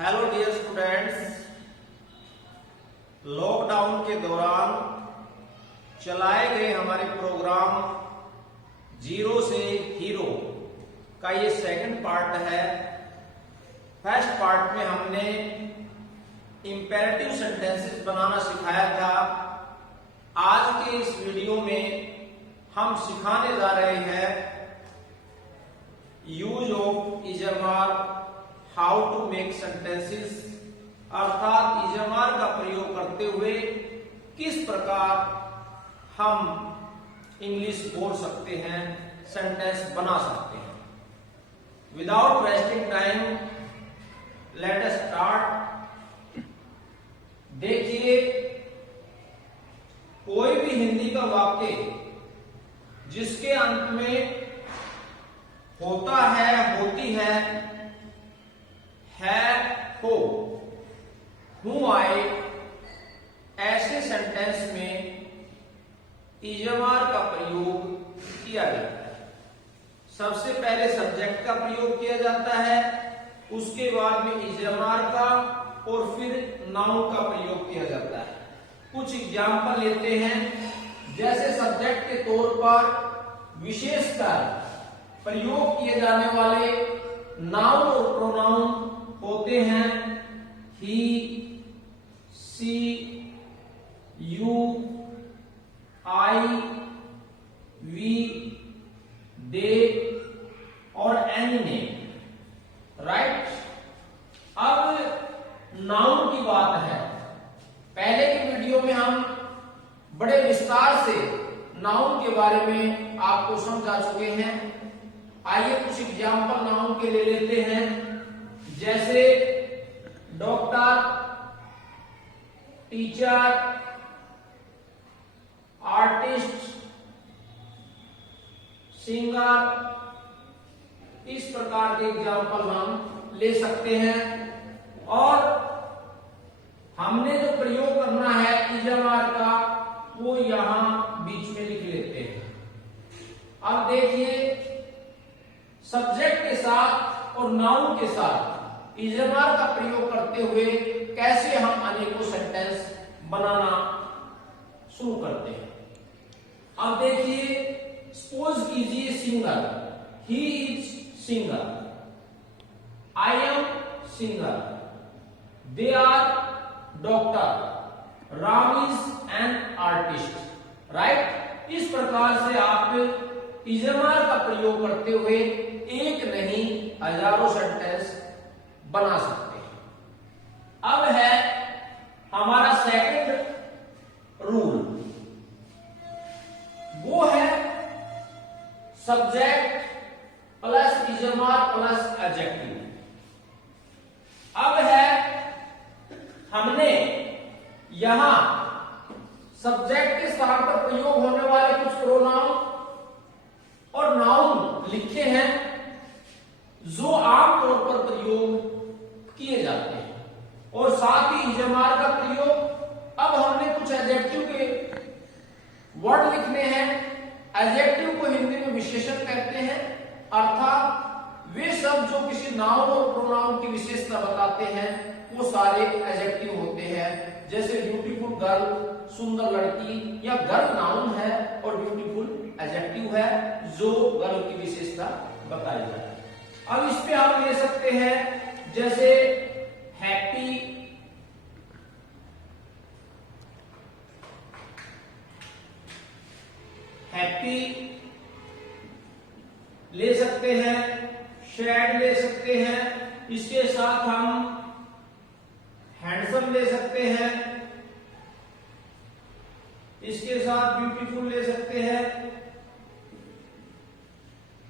Hello dear students, lockdown के दौरान चलाए गए हमारे प्रोग्राम जीरो से हीरो का ये सेकंड पार्ट है। फर्स्ट पार्ट में हमने इंपेरेटिव सेंटेंसेस बनाना सिखाया था। आज के इस वीडियो में हम सिखाने जा रहे हैं use of is am are, how to make sentences, अर्थात इजमार का प्रयोग करते हुए किस प्रकार हम इंग्लिश बोल सकते हैं, सेंटेंस बना सकते हैं। Without wasting time let us start. देखिए, कोई भी हिंदी का वाक्य जिसके अंत में होता है, होती है, हो, हूं आए, ऐसे सेंटेंस में इजमार का प्रयोग किया जाता है। सबसे पहले सब्जेक्ट का प्रयोग किया जाता है, उसके बाद में इजमार का और फिर नाउन का प्रयोग किया जाता है। कुछ एग्जाम्पल लेते हैं। जैसे सब्जेक्ट के तौर पर विशेषकर प्रयोग किए जाने वाले नाउन और प्रोनाउन होते हैं ही, सी, यू, आई, वी, दे और एनी नेम। राइट। अब नाउन की बात है। पहले की वीडियो में हम बड़े विस्तार से नाउन के बारे में आपको समझा चुके हैं। आइए कुछ एग्जाम्पल नाउन के ले लेते हैं। जैसे डॉक्टर, टीचर, आर्टिस्ट, सिंगर, इस प्रकार के एग्जाम्पल हम ले सकते हैं। और हमने जो प्रयोग करना है इजमार का, वो यहां बीच में लिख लेते हैं। अब देखिए, सब्जेक्ट के साथ और नाउन के साथ इजमार का प्रयोग करते हुए कैसे हम अनेकों सेंटेंस बनाना शुरू करते हैं। अब देखिए, सपोज कीजिए singer, he is singer, I am singer, they are doctor, Ram is an artist. Right. इस प्रकार से आप इजमार का प्रयोग करते हुए एक नहीं हजारों सेंटेंस बना सकते हैं। अब है हमारा सेकंड रूल, वो है subject plus is am are plus adjective. अब है, हमने यहां सब्जेक्ट के स्थान पर प्रयोग होने वाले कुछ प्रोनाउन और नाउन लिखे हैं जो आमतौर पर प्रयोग किए जाते हैं, और साथ ही इजमार का प्रयोग। अब हमने कुछ एडजेक्टिव के वर्ड लिखने हैं। एडजेक्टिव को हिंदी में विशेषण कहते हैं, अर्थात वे शब्द जो किसी नाउन और प्रोनाउन की विशेषता बताते हैं, वो सारे एडजेक्टिव होते हैं। जैसे ब्यूटीफुल गर्ल, सुंदर लड़की, या गर्ल नाउन है और ब्यूटीफुल एडजेक्टिव है जो गर्ल की विशेषता बताई जाती है। अब इस पे आप ले सकते हैं, जैसे हैप्पी, हैप्पी ले सकते हैं, सैड ले सकते हैं, इसके साथ हम हैंडसम ले सकते हैं, इसके साथ ब्यूटीफुल ले सकते हैं।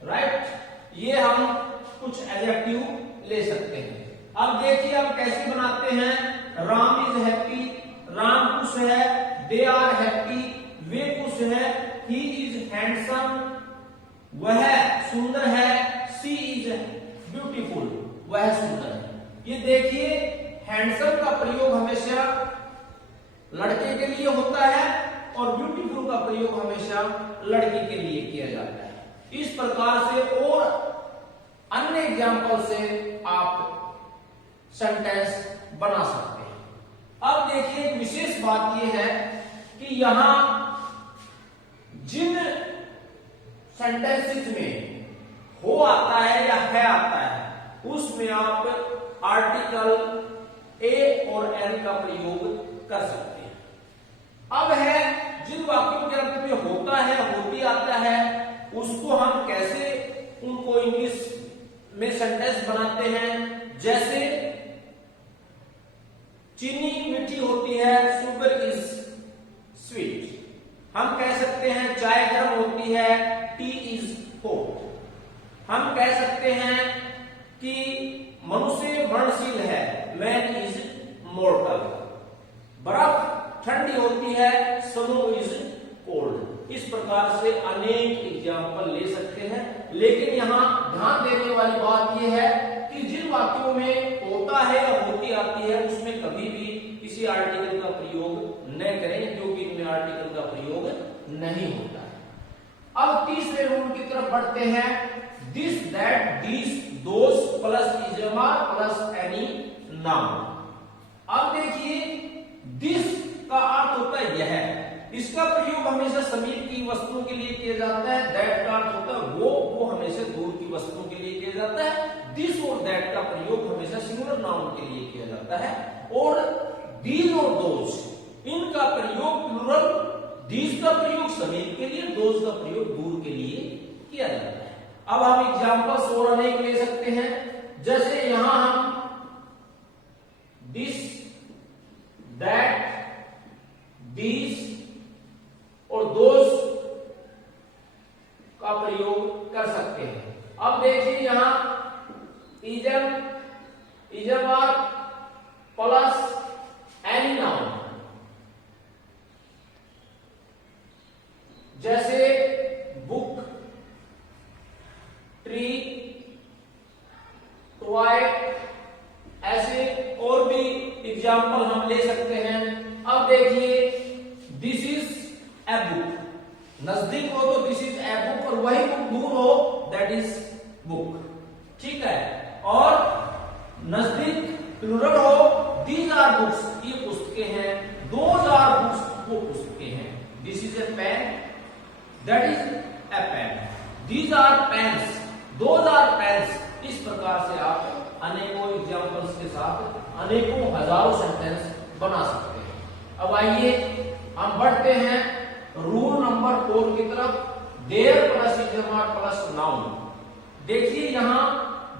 राइट। ये हम कुछ एडजेक्टिव ले सकते हैं। अब देखिए हम कैसे बनाते हैं। राम इज हैप्पी, राम खुश है, दे आर हैप्पी, वे खुश है, ही इज हैंडसम, वह सुंदर है, सी इज ब्यूटीफुल, वह सुंदर है। ये देखिए, हैंडसम का प्रयोग हमेशा लड़के के लिए होता है और ब्यूटीफुल का प्रयोग हमेशा लड़की के लिए किया जाता है। इस प्रकार से और अन्य एग्जाम्पल से आप सेंटेंस बना सकते हैं। अब देखिए एक विशेष बात यह है कि यहां जिन सेंटेंसेस में हो आता है या है आता है उसमें आप आर्टिकल ए और एन का प्रयोग कर सकते हैं। अब है जिन वाक्यों के अंत में होता है होती आता है उसको हम कैसे उनको इंग्लिश में सेंटेंस बनाते हैं। जैसे चीनी मीठी होती है, शुगर इज स्वीट। हम कह सकते हैं चाय गर्म होती है, टी इज हॉट। हम कह सकते हैं कि मनुष्य मरणशील है, मैन इज मॉर्टल। बर्फ ठंडी होती है, स्नो इज कोल्ड। इस प्रकार से अनेक एग्जाम्पल ले सकते हैं। लेकिन यहाँ ध्यान देने वाली बात यह है कि जिन वाक्यों में होता है या होती आती है उसमें कभी भी किसी आर्टिकल का प्रयोग न करें, क्योंकि इनमें आर्टिकल का प्रयोग नहीं होता है। अब तीसरे रूल की तरफ बढ़ते हैं। This, that, this, those plus is am are plus any noun. अब देखिए दिस का अर्थ होता है यह, इसका प्रयोग हमेशा समीप की वस्तुओं के लिए किया जाता है। दैट का अर्थ होता है वो हमेशा दूर की वस्तुओं के लिए किया जाता है। दिस और दैट का प्रयोग हमेशा सिंगुलर नाउन के लिए किया जाता है। और दीज और दोज इनका प्रयोग प्लुरल, दीज का प्रयोग समीप के लिए, दोज का प्रयोग दूर के लिए किया जाता है। अब हम एग्जाम्पल्स और अनेक ले सकते हैं। जैसे यहां हम दिस, दैट, दीज और दोज का प्रयोग कर सकते हैं। अब देखिए यहां इजमार प्लस एनी नाउन। जैसे बुक, ट्री, टॉय, ऐसे और भी एग्जाम्पल हम ले सकते हैं। अब देखिए दिस इज ए बुक, नजदीक हो तो दिस इज ए बुक, और वही बुक दूर हो दैट इज बुक। ठीक है। और नजदीक प्लुरल हो, दीज आर बुक्स, ये पुस्तकें हैं, दोज आर बुक्स, वो पुस्तकें हैं। This is a pen, that is a pen, these are pens, those are pens. इस प्रकार से आप अनेकों एग्जाम्पल्स के साथ अनेकों हजारों सेंटेंस बना सकते हैं। अब आइए हम बढ़ते हैं रूल नंबर 4 की तरफ। There plus is am are plus noun. देखिए यहां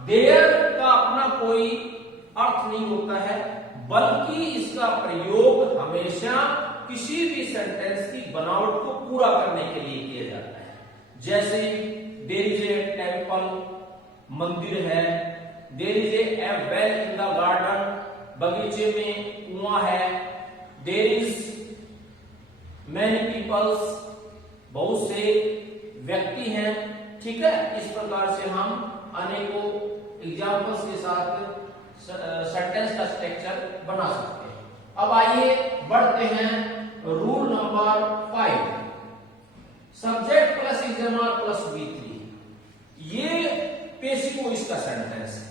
देयर का अपना कोई अर्थ नहीं होता है, बल्कि इसका प्रयोग हमेशा किसी भी सेंटेंस की बनावट को पूरा करने के लिए किया जाता है। जैसे देयर इज ए टेम्पल, मंदिर है। There is a well in the garden, बगीचे में कुआं है। देयर इज मैनी पीपल्स, बहुत से व्यक्ति हैं। ठीक है। इस प्रकार से हम अनेकों एग्जाम्पल्स के साथ सेंटेंस का स्ट्रक्चर बना सकते हैं। अब आइए बढ़ते हैं rule number 5। Subject plus is am are plus V3। ये पेशिव वॉइस का सेंटेंस है।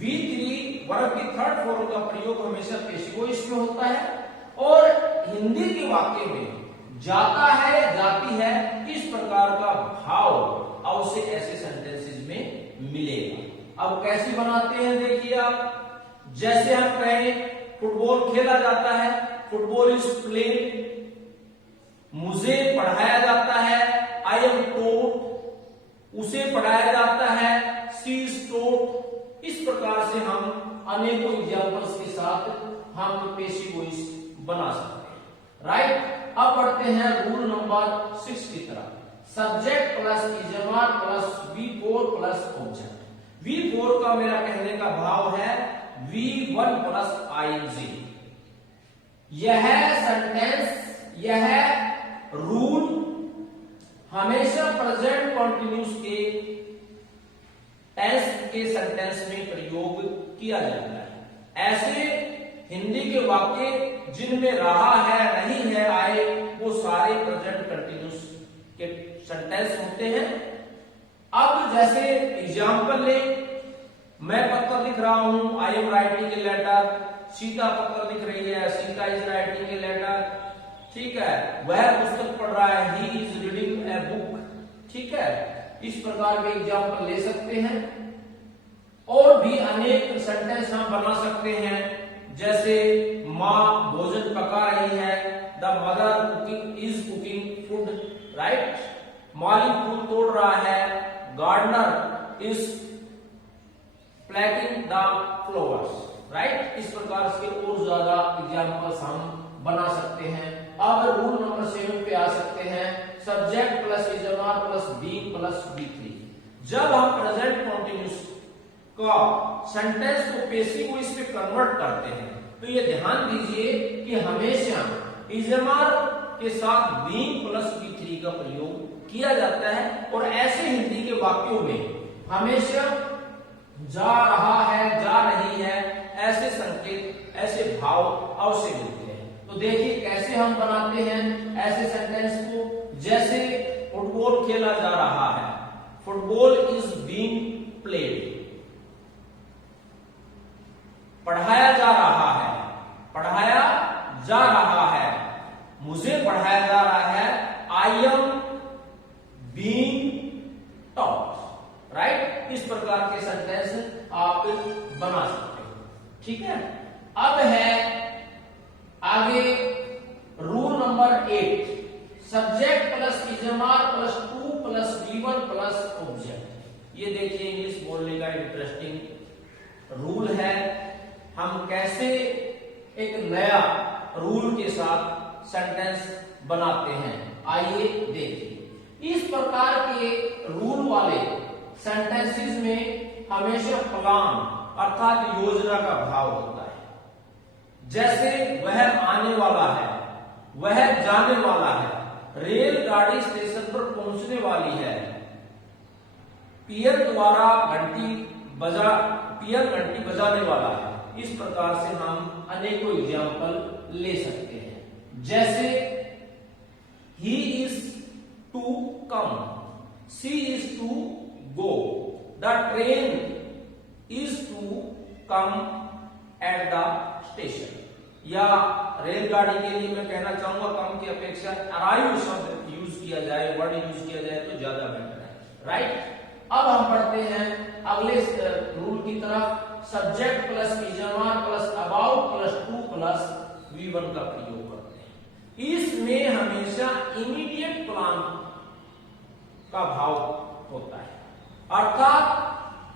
V3 वर्ब की थर्ड फॉर्म का प्रयोग हमेशा पेशिव वॉइस में होता है। और हिंदी के वाक्य में जाता है, जाती है, इस प्रकार का भाव अवश्य ऐसे सेंटेंसेस में मिलेगा। अब कैसे बनाते हैं देखिए आप। जैसे हम कहें फुटबॉल खेला जाता है, फुटबॉल इज प्लेड, मुझे पढ़ाया जाता है, आई एम टोट, उसे पढ़ाया जाता है, शी इज टोट। इस प्रकार से हम अनेकों एग्जाम्पल्स के साथ हम पेशिव वॉइस बना सकते हैं। राइट। अब बढ़ते हैं रूल नंबर 6 की तरफ। Subject plus is am are plus V4 plus object. V4 का मेरा कहने का भाव है V1 प्लस ING। यह सेंटेंस, यह रूल हमेशा प्रेजेंट कंटिन्यूस के टेंस के सेंटेंस में प्रयोग किया जाता है। ऐसे हिंदी के वाक्य जिनमें रहा है, नहीं है, आए, वो सारे प्रेजेंट कंटिन्यूस के सेंटेंस होते हैं। अब जैसे एग्जाम्पल ले, मैं पत्र लिख रहा हूं, I am writing a letter. Sita पत्र लिख रही है, Sita is writing a letter. ठीक है, वह पुस्तक पढ़ रहा है, he is reading a book. ठीक है, इस प्रकार के एग्जाम्पल ले सकते हैं। और भी अनेक सेंटेंस हम बना सकते हैं, जैसे माँ भोजन पका रही है, the mother cooking is cooking food, right. माली फूल तोड़ रहा है, gardener is plucking the flowers, right. इस प्रकार के और ज्यादा एग्जाम्पल्स हम बना सकते हैं। अब रूल नंबर 7 पे आ सकते हैं, subject plus is am are plus being plus बी3। जब हम प्रेजेंट कंटीन्यूअस का सेंटेंस को पैसिव वॉइस में कन्वर्ट करते हैं, तो ये ध्यान दीजिए कि हमेशा इजमार के साथ बीइंग प्लस बी3 का प्रयोग किया जाता है। और ऐसे हिंदी के वाक्यों में हमेशा जा रहा है, जा रही है, ऐसे संकेत, ऐसे भाव अवश्य मिलते हैं। तो देखिए कैसे हम बनाते हैं ऐसे सेंटेंस को। जैसे फुटबॉल खेला जा रहा है, फुटबॉल इज बीइंग प्लेड। पढ़ाया जा रहा है, पढ़ाया जा रहा है, मुझे पढ़ाया जा रहा है, I am being taught, right. इस प्रकार के सेंटेंस आप बना सकते हो। ठीक है, अब है आगे rule number 8, subject plus is am are plus to plus V1 plus object. ये देखिए इंग्लिश बोलने का इंटरेस्टिंग रूल है। हम कैसे एक नया रूल के साथ सेंटेंस बनाते हैं, आइए देखिए। इस प्रकार के रूल वाले सेंटेंसेस में हमेशा प्लान अर्थात योजना का भाव होता है। जैसे वह आने वाला है, वह जाने वाला है, रेलगाड़ी स्टेशन पर पहुंचने वाली है, पियर द्वारा पियर घंटी बजाने वाला है। इस प्रकार से हम अनेकों एग्जाम्पल ले सकते हैं। जैसे he is to come, she is to go, the train is to come at the station. या रेलगाड़ी के लिए मैं कहना चाहूंगा कम की अपेक्षा अराइव शब्द यूज किया जाए, वर्ड यूज किया जाए तो ज्यादा बेटर है, राइट। अब हम पढ़ते हैं अगले रूल की तरफ, subject plus is am are plus about plus to plus V1 का प्रयोग करते हैं। इसमें हमेशा इमीडिएट प्लान का भाव होता है, अर्थात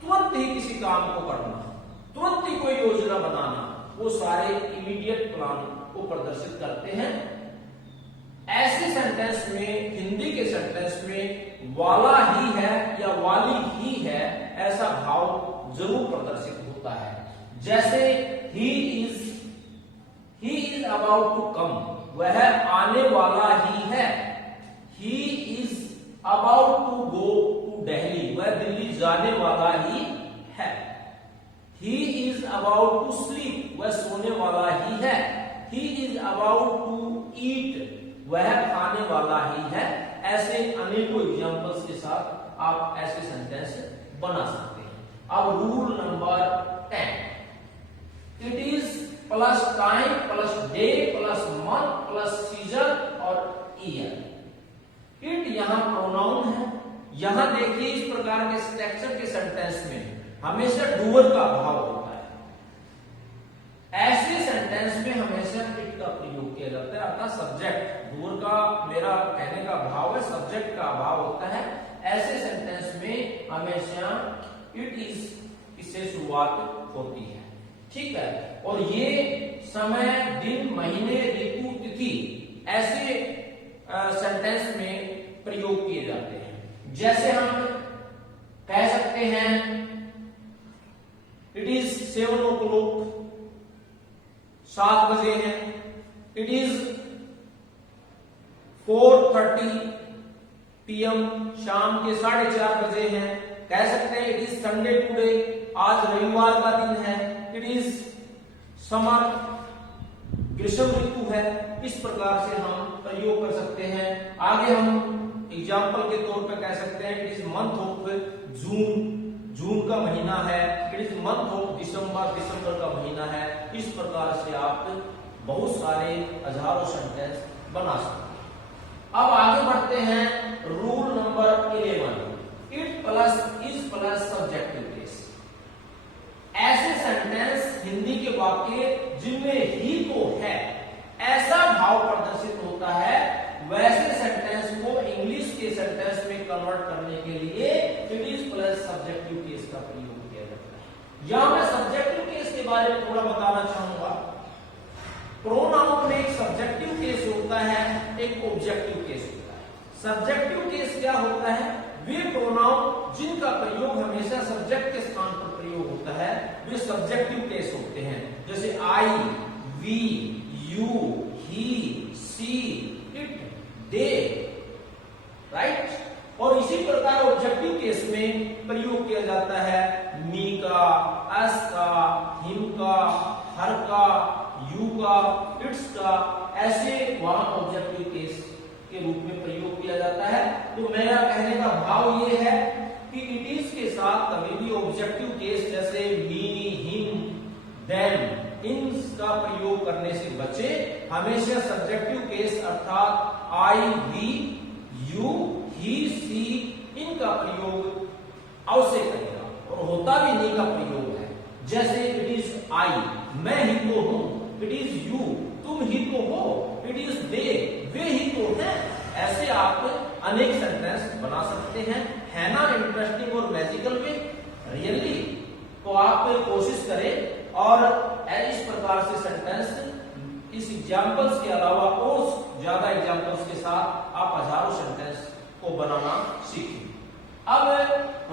तुरंत ही किसी काम को करना, तुरंत ही कोई योजना बनाना, वो सारे इमीडिएट प्लान को प्रदर्शित करते हैं। ऐसे सेंटेंस में, हिंदी के सेंटेंस में वाला ही है या वाली ही है ऐसा भाव जरूर प्रदर्शित होता है। जैसे he is about to come, वह आने वाला ही है। He is about to go to Delhi, वह दिल्ली जाने वाला ही है। He is about to sleep, वह सोने वाला ही है। He is about to eat, वह खाने वाला ही है। ऐसे अनेकों एग्जाम्पल्स के साथ आप ऐसे सेंटेंस बना सकते हैं। अब rule number 10, it is plus time plus debt plus month plus season और ईयर। इट यहां प्रोनाउन है। यहां देखिए इस प्रकार के स्ट्रक्चर के सेंटेंस में हमेशा डूअर का भाव होता है। ऐसे सेंटेंस में हमेशा इट का प्रयोग किया जाता है, अर्थात सब्जेक्ट, डूअर का मेरा कहने का भाव है, सब्जेक्ट का भाव होता है। ऐसे सेंटेंस में हमेशा इट इज इससे शुरुआत होती है, ठीक है। और ये समय, दिन, महीने, ऋतु, तिथि ऐसे सेंटेंस में प्रयोग किए जाते हैं। जैसे हम कह सकते हैं इट इज 7 o'clock, 7 बजे हैं। इट इज 4:30 PM, शाम के 4:30 बजे हैं। कह सकते हैं इट इज संडे टुडे, आज रविवार का दिन है। इट इज समर, ग्रीष्म ऋतु है। इस प्रकार से हम प्रयोग कर सकते हैं। आगे हम एग्जाम्पल के तौर पर कह सकते हैं it is month of June, जून का महीना है, it is month of December, दिसंबर का महीना है। इस प्रकार से आप बहुत सारे हजारों सेंटेंस बना सकते हैं। अब आगे बढ़ते हैं rule number 11, it plus is plus subjective case. ऐसे सेंटेंस हिंदी के वाक्य जिनमें ही तो है ऐसा भाव प्रदर्शित होता है, वैसे सेंटेंस को इंग्लिश के सेंटेंस में कन्वर्ट करने के लिए it is plus subjective case का प्रयोग किया जाता है। यहां मैं सब्जेक्टिव केस के बारे में थोड़ा बताना चाहूंगा। प्रोनाउन में एक सब्जेक्टिव केस होता है, एक ऑब्जेक्टिव केस होता है। सब्जेक्टिव केस क्या होता है? वे प्रोनाउन जिनका प्रयोग हमेशा सब्जेक्ट के स्थान पर प्रयोग होता है वे सब्जेक्टिव केस होते हैं, जैसे I, we, you, he, she, it, they, right. और इसी प्रकार ऑब्जेक्टिव केस में प्रयोग किया जाता है मी का, अस का, हिम का, हर का, यू का, इट्स का, ऐसे वहां ऑब्जेक्टिव केस के रूप में प्रयोग किया जाता है। तो मेरा कहने का भाव ये है कि इट इज के साथ कभी भी ऑब्जेक्टिव केस जैसे मी, हिम, देम, इन का प्रयोग करने से बचे। हमेशा सब्जेक्टिव केस अर्थात आई, वी, यू, ही, सी, इनका प्रयोग अवश्य करेगा और होता भी नहीं का प्रयोग है। जैसे इट इज आई, मैं ही तो हूं, इट इज यू, तुम ही तो हो, इट इज दे, वे ही तो हैं। ऐसे आप अनेक सेंटेंस बना सकते हैं। है ना इंटरेस्टिंग और मैजिकल वे? रियली? तो आप कोशिश करें और इस प्रकार से सेंटेंस इस एग्जांपल्स के अलावा और ज्यादा एग्जांपल्स के साथ आप हजारों सेंटेंस को बनाना सीखें। अब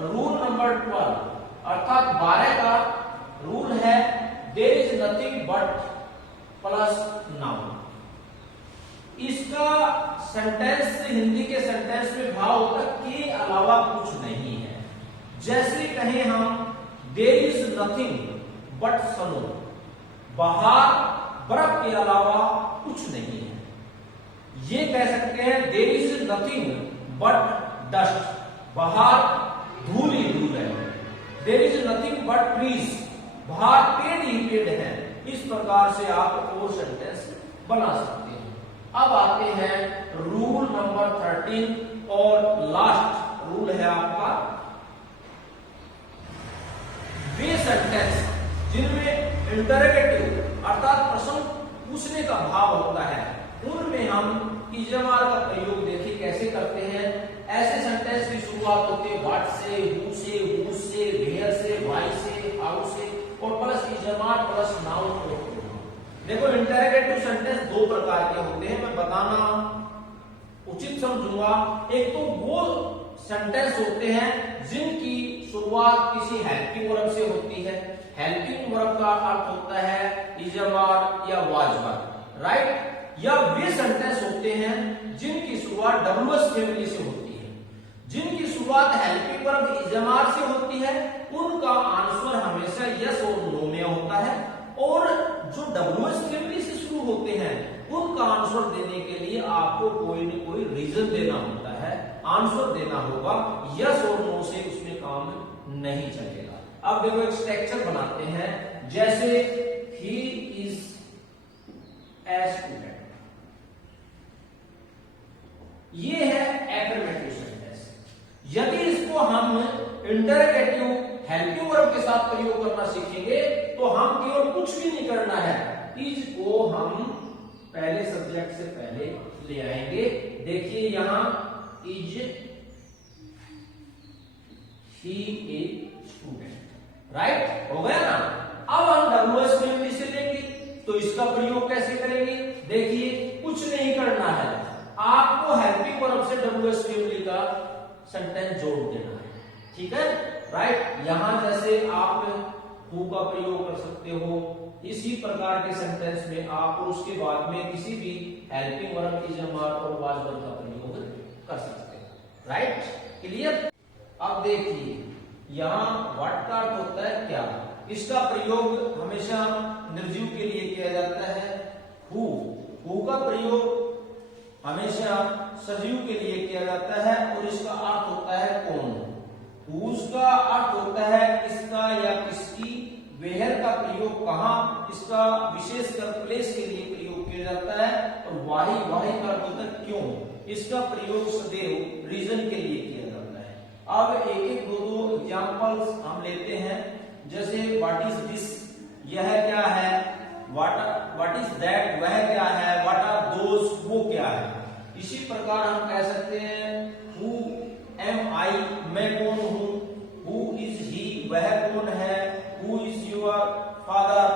रूल नंबर 12 अर्थात 12 का रूल है there is nothing but plus noun. इसका सेंटेंस हिंदी के सेंटेंस में भाव होता के अलावा कुछ नहीं है। जैसे कहें हम देयर इज नथिंग बट सनो, बाहर बर्फ के अलावा कुछ नहीं है। ये कह सकते हैं there is nothing but dust, बाहर धूल ही धूल है। There is nothing but trees, बाहर पेड़ ही पेड़ है। इस प्रकार से आप और सेंटेंस बना सकते हैं। अब आते हैं रूल नंबर 13 और लास्ट रूल है आपका, वे सेंटेंस जिनमें इंटरोगेटिव अर्थात प्रश्न पूछने का भाव होता है उनमें हम इजमार का प्रयोग देखिए कैसे करते हैं। ऐसे सेंटेंस की शुरुआत होती है व्हाट से, हु से, हुज से, वेयर से, व्हाई से, हाउ से और प्लस इजमार प्लस नाउन। देखो इंटरोगेटिव सेंटेंस दो प्रकार के होते हैं, मैं बताना उचित समझूंगा। एक तो वो सेंटेंस होते हैं जिनकी शुरुआत किसी हेल्पिंग वर्ब से होती है। हेल्पिंग वर्ब का अर्थ होता है इजमार या वाजवर, राइट। या वे सेंटेंस होते हैं जिनकी शुरुआत डब्ल्यूएस फैमिली से होती है। जिनकी शुरुआत हेल्पिंग वर्ब इजमार से होती है उनका आंसर हमेशा यस और नो में होता है, और जो डब्ल्यूएस फैमिली से शुरू होते हैं उनका आंसर देने के लिए आपको कोई न कोई रीजन देना होता है, आंसर देना होगा। यस और नो से उसमें काम नहीं चलेगा। अब देखो एक स्ट्रक्चर बनाते हैं, जैसे ही इज ए स्टूडेंट, ये है एफर्मेटिव सेंटेंस। यदि इसको हम इंटरोगेटिव हेल्पिंग वर्ब के साथ प्रयोग करना सीखेंगे तो हम केवल कुछ भी नहीं करना है, इज को हम पहले सब्जेक्ट से पहले ले आएंगे। देखिए यहां is he a student, right हो गया ना। अब हम डब्ल्यूएस फैमिली से लेंगे तो इसका प्रयोग कैसे करेंगे? देखिए कुछ नहीं करना है, आपको हेल्पिंग वर्ब से डब्ल्यूएस फैमिली का सेंटेंस जोड़ देना है, ठीक है, राइट। यहां जैसे आप हु का प्रयोग कर सकते हो, इसी प्रकार के सेंटेंस में आप उसके बाद में किसी भी हेल्पिंग वर्ब, इजमार और वाज वर्ब का प्रयोग कर सकते हैं, राइट, क्लियर। अब देखिए यहां व्हाट का अर्थ होता है क्या, इसका प्रयोग हमेशा निर्जीव के लिए किया जाता है। हु का प्रयोग हमेशा सजीव के लिए किया जाता है और इसका अर्थ होता है कौन, हुज का अर्थ होता है किसका या किसकी, वेयर का प्रयोग कहां, इसका विशेषकर प्लेस के लिए प्रयोग किया जाता है, और वाही का अर्थ होता है क्यों, इसका प्रयोग सदैव रीजन के लिए किया जाता है। अब एक एक दो एग्जांपल्स हम लेते हैं, जैसे व्हाट इज दिस, यह क्या है, व्हाट इज दैट, वह क्या है, व्हाट आर दोस, वो क्या है। इसी प्रकार हम कह सकते हैं हु एम आई, मैं कौन हूं, हु इज ही, वह कौन है, हु इज योर फादर,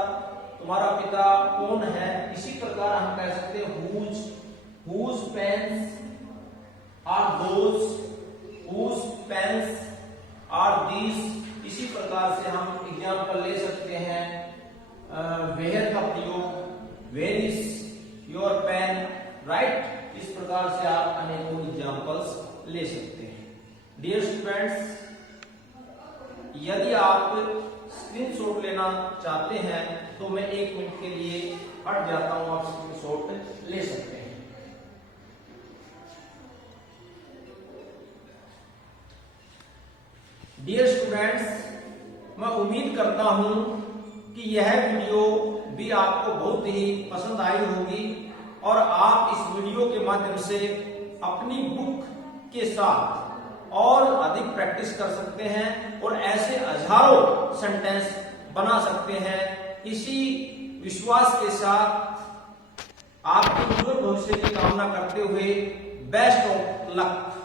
तुम्हारा पिता कौन है। इसी प्रकार हम कह सकते हैं whose pens are those, whose pens are these। इसी प्रकार से हम एग्जाम्पल ले सकते हैं वेयर का प्रयोग, where is your pen, right. इस प्रकार से आप अनेकों एग्जाम्पल्स ले सकते हैं। डियर स्टूडेंट्स, यदि आप स्क्रीनशॉट लेना चाहते हैं तो मैं 1 मिनट के लिए हट जाता हूं, आप स्क्रीनशॉट ले सकते हैं। डियर स्टूडेंट्स, मैं उम्मीद करता हूं कि यह वीडियो भी आपको बहुत ही पसंद आई होगी और आप इस वीडियो के माध्यम से अपनी बुक के साथ और अधिक प्रैक्टिस कर सकते हैं और ऐसे हजारों सेंटेंस बना सकते हैं। इसी विश्वास के साथ आपके उज्जवल भविष्य की कामना करते हुए बेस्ट ऑफ लक।